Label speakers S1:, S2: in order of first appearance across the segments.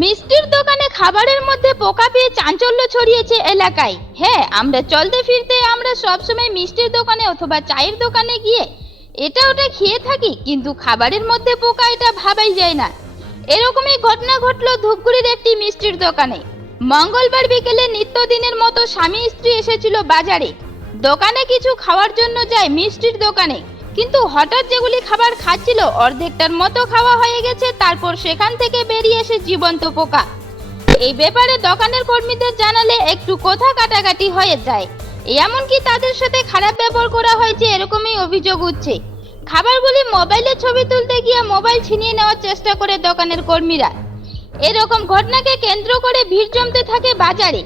S1: মিষ্টির দোকানে খাবারের মধ্যে পোকা পেয়ে চাঞ্চল্য ছড়িয়েছে এলাকায়। হ্যাঁ আমরা চলতে ফিরতে আমরা সবসময় মিষ্টির দোকানে অথবা চায়ের দোকানে গিয়ে এটা ওটা খেয়ে থাকি, কিন্তু খাবারের মধ্যে পোকা এটা ভাবাই যায় না। এরকমই ঘটনা ঘটলো ধূপগুড়ির একটি মিষ্টির দোকানে। মঙ্গলবার বিকেলে নিত্যদিনের মতো স্বামী স্ত্রী এসেছিল বাজারে। দোকানে কিছু খাওয়ার জন্য যায় মিষ্টির দোকানে। কিন্তু হঠাৎ যেগুলি খাবার খাচ্ছিল, অর্ধেকটার মতো খাওয়া হয়ে গেছে, তারপর সেখান থেকে বেরিয়ে এসে জীবন্ত পোকা। এই ব্যাপারে দোকানের কর্মীদের জানালে একটু কথা কাটাকাটি হয়ে যায়। এমনকি তাদের সাথে খারাপ ব্যবহার করা হয়েছে, এরকমই অভিযোগ উঠছে। খাবারগুলি মোবাইলে ছবি তুলতে গিয়ে মোবাইল ছিনিয়ে নেওয়ার চেষ্টা করে দোকানের কর্মীরা। এরকম ঘটনাকে কেন্দ্র করে ভিড় জমতে থাকে বাজারে।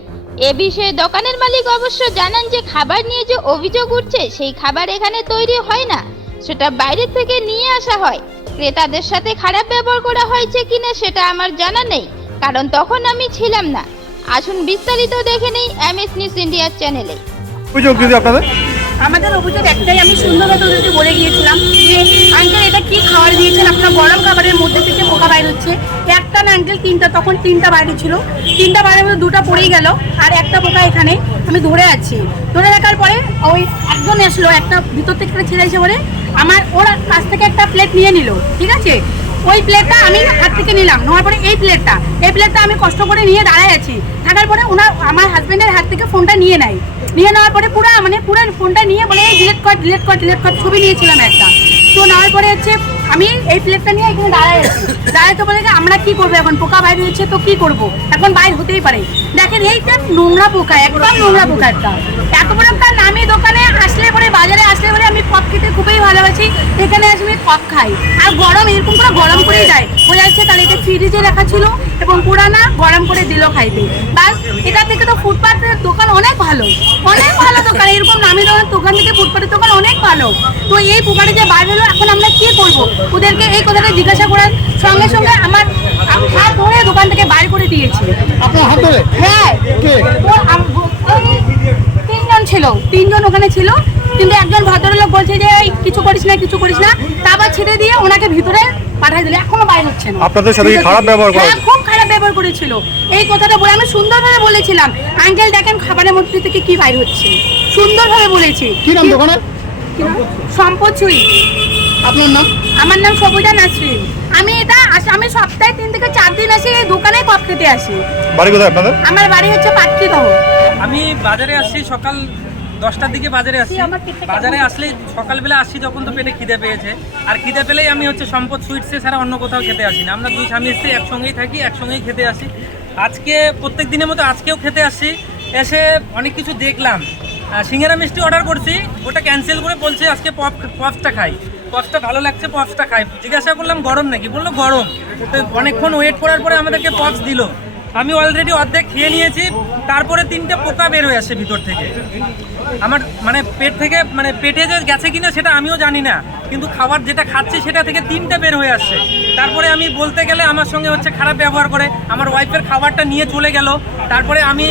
S1: এ বিষয়ে দোকানের মালিক অবশ্য জানান যে, খাবার নিয়ে যে অভিযোগ উঠছে, সেই খাবার এখানে তৈরি হয় না। সেটা বাইরে থেকে নিয়ে আসা হয়। ক্রেতাদের সাথে খারাপ ব্যবহার করা হয়েছে কিনা সেটা আমার জানা নেই কারণ তখন আমি ছিলাম না। আসুন বিস্তারিত দেখে নেই এমএস নিউজ ইন্ডিয়ার চ্যানেলে।
S2: অভিযোগ আপনাদের?
S3: আমাদের অভিযোগ একটাই আমি সুন্দরভাবে ওদেরকে বলে গিয়েছিলাম যে আঙ্কেল এটা কি খাবার দিয়েছেন? আপনার গরম খাবারের মধ্যে থেকে পোকা বাইর হচ্ছে। একটা না আঙ্কেল তিনটা, তখন তিনটা বাইরে ছিল। তিনটা বাইরের মধ্যে দুটো পড়েই গেল, আর একটা পোকা এখানে। আমি ধরে আছি। ধরে রাখার পরে ওই একজন এসলো, একটা ভিতর থেকে ছেলে এসে বলে, আমার ওর কাছ থেকে একটা প্লেট নিয়ে নিল। ঠিক আছে? ওই প্লেটটা আমি হাত থেকে নিলাম। নেওয়ার পরে এই প্লেটটা এই প্লেটটা আমি কষ্ট করে নিয়ে দাঁড়ায় আছি। থাকার পরে ওনার, আমার হাজব্যান্ডের হাত থেকে ফোনটা নিয়ে নেয়। নিয়ে নেওয়ার পরে পুরো মানে পুরো ফোনটা নিয়ে বলে ডিলেট কর ডিলেট কর ডিলেট কর ছবি নিয়েছিলাম একটা। তো নেওয়ার পরে হচ্ছে আমি এই প্লেটটা নিয়ে এখানে দাঁড়ায় আছি। দাঁড়াতে বলে যে আমরা কি করব এখন? পোকা বাইরে হচ্ছে তো কি করব? এখন বাইর হতেই পারে। দেখেন, এইটা নোংরা পোকা, একদম নোংরা পোকা একটা। এত বড় একটা নামি দোকানে আসলে পরে, বাজারে আসলে পরে আমি পপ খেতে খুবই ভালোবাসি। এখানে আসবে পপ খাই। আর গরম, এরকম করে গরম করেই যায় বোঝা যাচ্ছে তাহলে এটা ফ্রিজে রাখা ছিল এবং পুরানা গরম করে দিল খাইতে। বাস এটা থেকে তো ফুটপাথের দোকান অনেক ভালো। অনেক ভালো দোকান এরকম নামি দোকান দোকান থেকে ফুটপাথের দোকান অনেক ভালো। তো এই পোকাটা যে বাইরে হলো এখন আমরা কি করব? ওদেরকে এই কথাটা জিজ্ঞাসা করার সঙ্গে সঙ্গে আমার হাত ধরে দোকান থেকে বাইর করে দিয়েছে।
S2: আপনার হাত ধরে?
S3: হ্যাঁ। তিনজন ছিল। তিনজন ওখানে ছিল। কিন্তু একজন ভদ্রলোক বলছে যে কিছু করিস না কিছু করিস না। তারপর ছেড়ে দিয়ে ওনাকে ভিতরে পাঠাই দিলে এখনও বাইরে হচ্ছে না।
S2: আপনাদের সাথে খারাপ ব্যবহার করা
S3: হ্যাঁ, খুব খারাপ ব্যবহার করেছিল। এই কথাটা বলে আমি সুন্দরভাবে বলেছিলাম। আঙ্কেল দেখেন খাবারের মধ্যে থেকে কি বাইর হচ্ছে? সুন্দরভাবে বলেছি।
S2: কি নাম দোকানের
S3: সম্পদ ছুই
S2: আপনার নাম?
S3: আমার নাম সবুজা নাসরিন। আমি এটা আমি সপ্তাহে তিন থেকে চার দিন আসি এই দোকানে কপ খেতে আসি।
S2: বাড়ি কোথায় আপনাদের?
S3: আমার বাড়ি হচ্ছে পাটকিদহ
S4: আমি বাজারে আসছি সকাল দশটার দিকে বাজারে
S3: কেমন
S4: বাজারে আসলেই সকালবেলা আসছি যখন তো পেটে খিদে পেয়েছে। আর খিদে পেলেই আমি হচ্ছে সম্পদ সুইটসে ছাড়া অন্য কোথাও খেতে আসি না। আমরা দুই স্বামী স্ত্রী একসঙ্গেই থাকি একসঙ্গেই খেতে আসি। আজকে প্রত্যেক দিনের মতো আজকেও খেতে আসছি। এসে অনেক কিছু দেখলাম। সিঙ্গারা মিষ্টি অর্ডার করছি। ওটা ক্যান্সেল করে বলছে আজকে পপ পপসটা খাই। পপসটা ভালো লাগছে পপসটা খাই। জিজ্ঞাসা করলাম গরম নাকি? বলল গরম। তো অনেকক্ষণ ওয়েট করার পরে আমাদেরকে পপস দিল। আমি অলরেডি অর্ধেক খেয়ে নিয়েছি, তারপরে তিনটে পোকা বের হয়ে আসে ভিতর থেকে। আমার মানে পেট থেকে মানে পেটে যে গেছে কিনা সেটা আমিও জানি না, কিন্তু খাবার যেটা খাচ্ছি সেটা থেকে তিনটে বের হয়ে আসছে। তারপরে আমি বলতে গেলে আমার সঙ্গে হচ্ছে খারাপ ব্যবহার করে, আমার ওয়াইফের খাবারটা নিয়ে চলে গেল। তারপরে আমি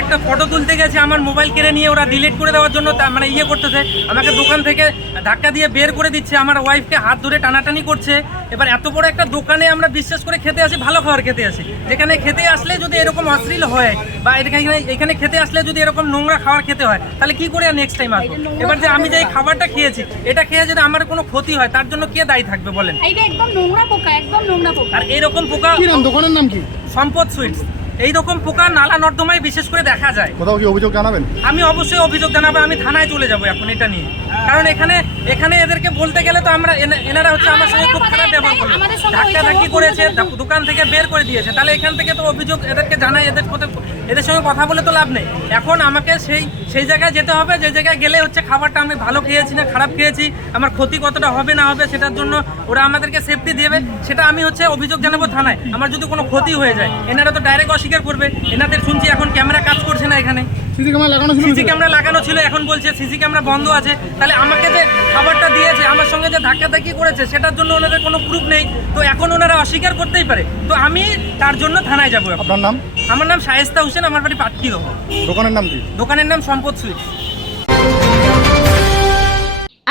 S4: একটা ফটো তুলতে গেছি, আমার মোবাইল কেড়ে নিয়ে ওরা ডিলিট করে দেওয়ার জন্য মানে ইয়ে করতেছে। আমাকে দোকান থেকে ধাক্কা দিয়ে বের করে দিচ্ছে, আমার ওয়াইফকে হাত ধরে টানাটানি করছে। এবার এত বড় একটা দোকানে আমরা বিশ্বাস করে খেতে আসি ভালো খাবার খেতে আসি। যেখানে খেতে আসলে যদি এরকম অশ্লীল হয় বা এখানে এখানে খেতে আসলে যদি এরকম নোংরা খাবার খেতে হয় তাহলে কি করে নেক্সট টাইম আসব? এবার যে আমি যে এই খাবারটা খেয়েছি এটা খেয়ে যদি আমার কোনো ক্ষতি হয় তার জন্য কে দায়ী থাকবে বলেন?
S3: এইটা একদম নোংরা পোকা একদম নোংরা পোকা।
S4: আর এরকম পোকা
S2: দোকানের নাম কি?
S4: সম্পদ সুইটস। এই রকম পোকা নালা নর্দমায় বিশেষ করে দেখা যায়।
S2: কোথাও কি অভিযোগ জানাবেন?
S4: আমি অবশ্যই অভিযোগ জানাব আমি থানায় চলে যাব এখন এটা নিয়ে। কারণ এখানে এখানে এদেরকে বলতে গেলে তো আমরা এনা- এনারা হচ্ছে আমার সঙ্গে খুব খারাপ ব্যবহার করল
S3: আমাদের সঙ্গে
S4: ধাক্কা ধাক্কি করেছে? দোকান থেকে বের করে দিয়েছে। তাহলে এখান থেকে তো অভিযোগ এদেরকে জানাই এদের এদের সঙ্গে কথা বলে তো লাভ নেই। এখন আমাকে সেই সেই জায়গায় যেতে হবে যে জায়গায় গেলে হচ্ছে খাবারটা আমি ভালো খেয়েছি না খারাপ খেয়েছি আমার ক্ষতি কতটা হবে না হবে সেটার জন্য ওরা আমাদেরকে সেফটি দেবে সেটা আমি হচ্ছে অভিযোগ জানাব থানায়। আমার যদি কোনো ক্ষতি হয়ে যায় এনারা তো ডাইরেক্ট অস্বীকার করবে। এনাদের শুনছি এখন ক্যামেরা কাজ করছে না এখানে।
S2: সিসি ক্যামেরা লাগানো ছিল
S4: সিসি ক্যামেরা লাগানো ছিল এখন বলছে সিসি ক্যামেরা বন্ধ আছে। তাহলে আমাকে যে খাবারটা দিয়েছে আমার সঙ্গে যে ধাক্কাধাক্কি করেছে সেটার জন্য ওনাদের কোনো প্রুফ নেই। তো এখন ওনারা অস্বীকার করতেই পারে। তো আমি তার জন্য থানায় যাব
S2: আপনার নাম?
S4: আমার নাম শায়েস্তা হোসেন আমার বাড়ি পাটকি
S2: দোকানের নাম কি?
S4: দোকানের নাম সম্পদ সুইট